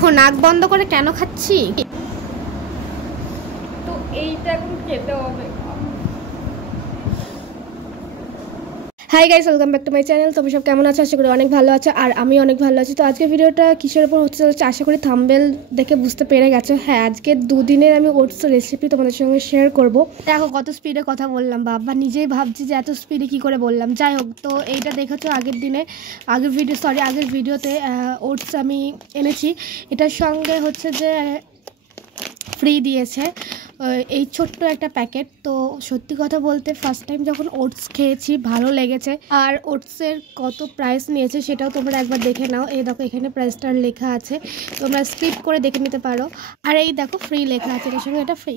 দেখো নাক বন্ধ করে কেন খাচ্ছি, তো এইটা এখন খেতে হবে। Hi guys, welcome back to my channel. তুমি সব কেমন আছো? আশা করি অনেক ভালো আছো, আর আমি অনেক ভালো আছি। তো আজকে ভিডিওটা কিসের উপর হচ্ছে চলেছে আশা করি থাম্বনেল দেখে বুঝতে পেরে গেছো। হ্যাঁ, আজকে দুদিনের আমি ওটস রেসিপি তোমাদের সঙ্গে শেয়ার করব। দেখো কত স্পিডে কথা বললাম, বাবা নিজেই ভাবছি যে এত স্পিডে কি করে বললাম। যাই হোক, তো এইটা দেখেছো আগের ভিডিওতে ওটস আমি এনেছি। এটার সঙ্গে হচ্ছে যে ফ্রি দিয়েছে এই ছোট্ট একটা প্যাকেট। তো সত্যি কথা বলতে ফার্স্ট টাইম যখন ওটস খেয়েছি ভালো লেগেছে। আর ওটসের কত প্রাইস নিয়েছে সেটাও তোমরা একবার দেখে নাও। এই দেখো এখানে প্রাইসটা লেখা আছে, তোমরা স্কিপ করে দেখে নিতে পারো। আর এই দেখো ফ্রি লেখা আছে, এর সঙ্গে এটা ফ্রি।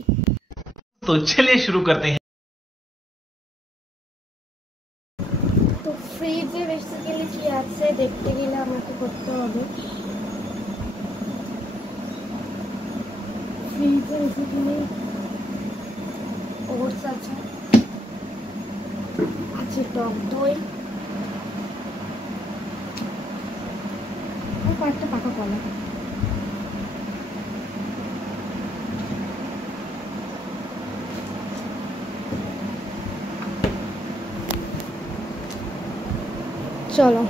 তো চলিয়ে শুরু করতে हैं। তো ফ্রিজে বেসিক্যালি কি আছে দেখতে গেলে আমাকে করতে হবে। ফ্রিজে বেসিক্যালি ওটস আছে, টক দই, আর কয়েকটা পাকা কলা। চলো,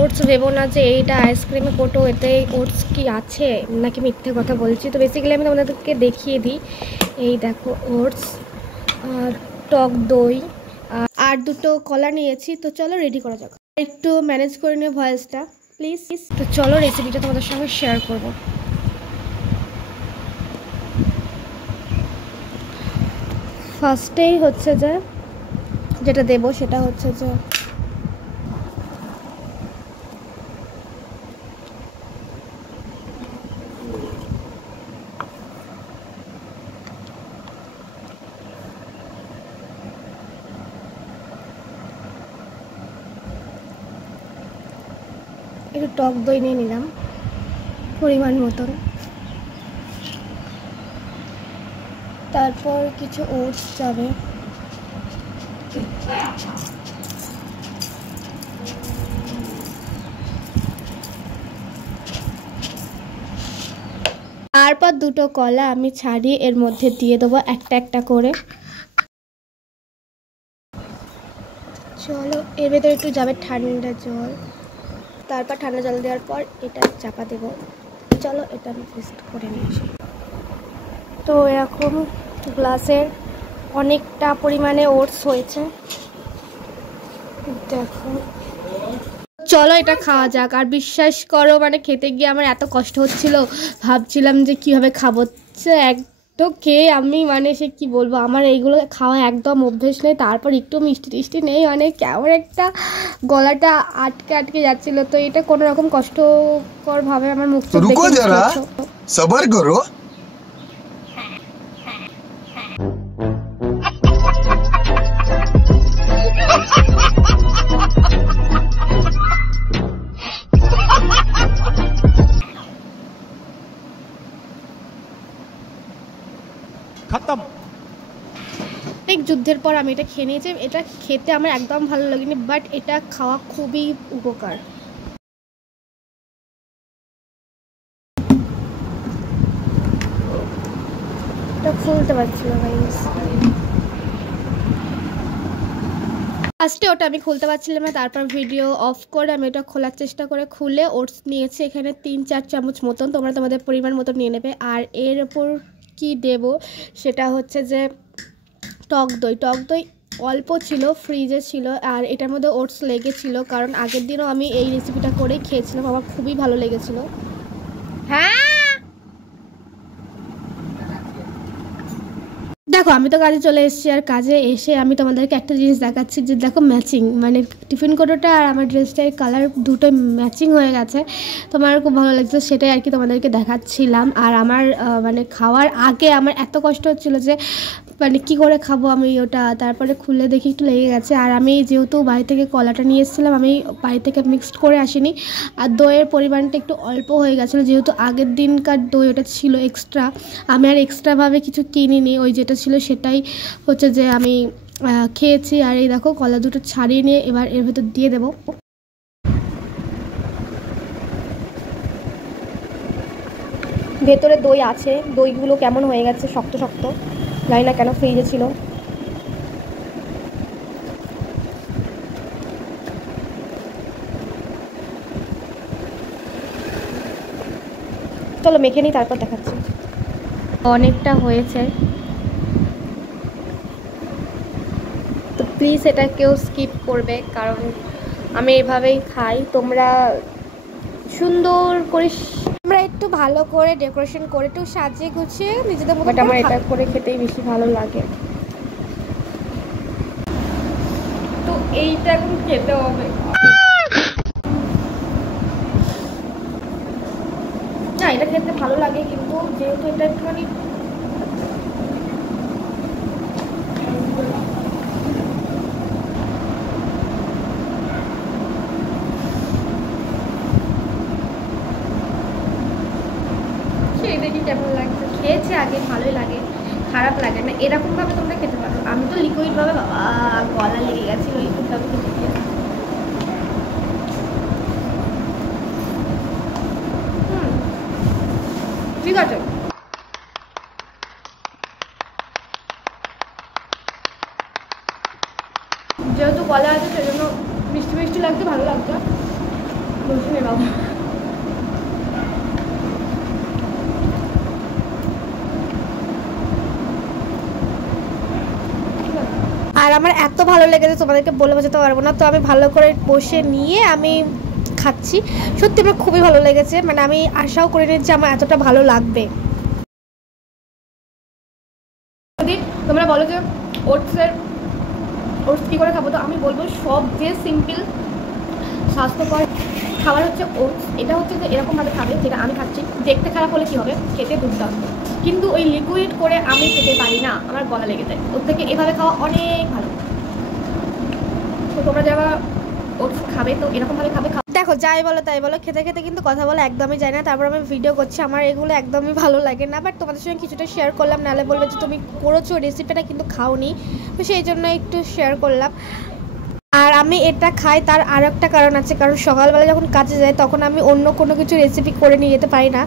ওটস ভেবো না যে এইটা আইসক্রিমে কোটো, এতে ওটস কি আছে নাকি মিথ্যে কথা বলছি। তো বেসিক্যালি আমি তোমাদেরকে দেখিয়ে দিই। এই দেখো ওটস আর টক দই আর দুটো কলা নিয়েছি। তো চলো রেডি করা যাক। একটু ম্যানেজ করে নিও ভয়েসটা প্লিজ। তো চলো রেসিপিটা তোমাদের সঙ্গে শেয়ার করব। ফার্স্টেই হচ্ছে যে যেটা দেবো সেটা হচ্ছে যে একটু টক দই নিয়ে নিলাম পরিমাণ মতন। তারপর কিছু ওটস যাবে, তারপর দুটো কলা আমি ছাড়িয়ে এর মধ্যে দিয়ে দেবো একটা একটা করে। চলো এর ভেতরে একটু যাবে ঠান্ডা জল, তারপর ঠান্ডা জল দেওয়ার পর এটা চাপা দেবো। চলো এটা আমি টেস্ট করে নিয়ে আসি। তো এরকম গ্লাসের অনেকটা পরিমাণে ওটস হয়েছে, দেখো। চলো এটা খাওয়া যাক। আর বিশ্বাস করো মানে খেতে গিয়ে আমার এত কষ্ট হচ্ছিল, ভাবছিলাম যে কীভাবে খাবো। তো খেয়ে আমি মানে সে কি বলবো, আমার এইগুলো খাওয়া একদম অভ্যেস নেই। তারপর একটু মিষ্টি টিষ্টি নেই, মানে কেমন একটা গলাটা আটকে আটকে যাচ্ছিল। তো এটা কোনো রকম কষ্টকরভাবে আমার মুখ সবার করো। खत्म। অনেক যুদ্ধের পর আমি এটা খেয়ে নিয়েছি। এটা খেতে আমার একদম ভালো লাগেনি, বাট এটা খাওয়া খুবই উপকার। এটা খুলতে পারছি না গাইস, ফার্স্টে ওটা আমি খুলতে পারছিলাম না। তারপর ভিডিও অফ করে আমি এটা খোলার চেষ্টা করে খুলে ওটস নিয়েছি এখানে 3-4 চামচ মতন। তোমরা তোমাদের পরিমাণ মতো নিয়ে নেবে। আর এর ওপর কি দেব সেটা হচ্ছে যে টক দই অল্প ছিল, ফ্রিজে ছিল। আর এটার মধ্যে ওটস লেগেছিল, কারণ আগের দিনও আমি এই রেসিপিটা করেই খেয়েছিলাম, আমার খুবই ভালো লেগেছিল। হ্যাঁ দেখো আমি তো কাজে চলে এসেছি, আর কাজে এসে আমি তোমাদেরকে একটা জিনিস দেখাচ্ছি যে দেখো ম্যাচিং, মানে টিফিন কোটোটা আর আমার ড্রেসটার কালার দুটোই ম্যাচিং হয়ে গেছে। তোমার খুব ভালো লাগছে, সেটাই আর কি তোমাদেরকে দেখাচ্ছিলাম। আর আমার মানে খাওয়ার আগে আমার এত কষ্ট হচ্ছিলো যে মানে কী করে খাবো আমি ওটা। তারপরে খুলে দেখি একটু লেগে গেছে। আর আমি যেহেতু বাড়ি থেকে কলাটা নিয়ে এসেছিলাম, আমি বাড়ি থেকে মিক্সড করে আসিনি। আর দইয়ের পরিমাণটা একটু অল্প হয়ে গেছিলো, যেহেতু আগের দিনকার দই ওটা ছিল এক্সট্রা। আমি আর এক্সট্রাভাবে কিছু কিনিনি, ওই যেটা ছিল সেটাই হচ্ছে যে আমি খেয়েছি। আর এই দেখো কলা দুটো ছাড়িয়ে নিয়ে এবার এর ভেতর দিয়ে দেবো। ভেতরে দই আছে, দইগুলো কেমন হয়ে গেছে, শক্ত শক্ত, জানি না কেন ফ্রিজে ছিল। চলো মেখে নিই, তারপর দেখাচ্ছি। অনেকটা হয়েছে, তো প্লিজ এটা কেউ স্কিপ করবে, কারণ আমি এভাবেই খাই। তোমরা সুন্দর করে, আমরা একটু ভালো করে ডেকোরেশন করে একটু সাজিয়ে গুছিয়ে নিজেদের মতো, বাট আমার এটা করে খেতেই বেশি ভালো লাগে। তো এইটা এখন খেতে হবে। না এটা খেতে ভালো লাগে, কিন্তু যেহেতু এটা একটুখানি সেই দেখি কেমন লাগছে। খেয়েছে আগে, ভালোই লাগে, খারাপ লাগে না। এরকমভাবে তোমরা খেতে পারো, আমি তো লিকুইডভাবে, বাবা গলা লেগে গেছে ওই লিকুইডভাবে খেতে গিয়ে। ঠিক আছে, যেহেতু গলা আছে সেজন্য মিষ্টি মিষ্টি লাগছে, ভালো লাগছে। বলছি না বাবা, আর আমার এত ভালো লেগেছে তোমাদেরকে বলে বোঝাতে পারবো না। তো আমি ভালো করে বসে নিয়ে আমি খাচ্ছি, সত্যি আমার খুবই ভালো লেগেছে, মানে আমি আশাও করিনি যে আমার এতটা ভালো লাগবে। যদি তোমরা বলো যে ওটস কী করে খাবো, তো আমি বলবো সবচেয়ে সিম্পল স্বাস্থ্যকর খাবার হচ্ছে ওটস। এটা হচ্ছে যে এরকমভাবে খাবে যেটা আমি খাচ্ছি। দেখতে খারাপ হলে কী হবে, খেতে দুর্দান্ত, কিন্তু ওই লিকুইড করে আমি খেতে পারি না, আমার গলা লেগে যায়। ওর থেকে এভাবে খাওয়া অনেক ভালো। তো তোমরা যারা ওটস খাবে তো এরকমভাবে খাবে। দেখো যাই বলো তাই বলো, খেতে খেতে কিন্তু কথা বলা একদমই যায় না। তারপর আমি ভিডিও করছি, আমার এগুলো একদমই ভালো লাগে না, বাট তোমাদের সঙ্গে কিছুটা শেয়ার করলাম, নাহলে বলবে যে তুমি করেছো রেসিপিটা কিন্তু খাওনি, তো সেই জন্য একটু শেয়ার করলাম। আর আমি এটা খাই তার আর একটা কারণ আছে, কারণ সকালবেলা যখন কাজে যাই তখন আমি অন্য কোনো কিছু রেসিপি করে নিয়ে যেতে পারি না,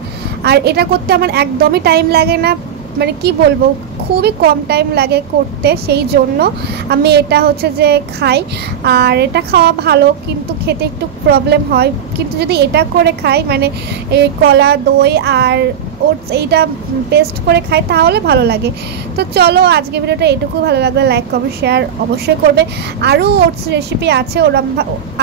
আর এটা করতে আমার একদমই টাইম লাগে না, মানে কি বলবো, খুবই কম টাইম লাগে করতে, সেই জন্য আমি এটা হচ্ছে যে খাই। আর এটা খাওয়া ভালো, কিন্তু খেতে একটু প্রবলেম হয়, কিন্তু যদি এটা করে খাই, মানে এই কলা দই আর ওটস এইটা পেস্ট করে খাই তাহলে ভালো লাগে। তো চলো আজকে ভিডিওটা এটুকু, ভালো লাগলে লাইক কমেন্ট শেয়ার অবশ্যই করবে। আরও ওটস রেসিপি আছে, ওরম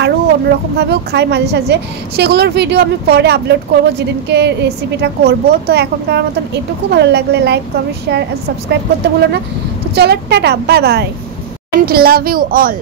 আরও অন্যরকমভাবেও খাই মাঝে সাঝে, সেগুলোর ভিডিও আমি পরে আপলোড করব যেদিনকে রেসিপিটা করব। তো এখনকার মতন এটুকু, ভালো লাগলে like comment share and subscribe করতে ভুলো না। তো চলো tata, bye bye and love you all.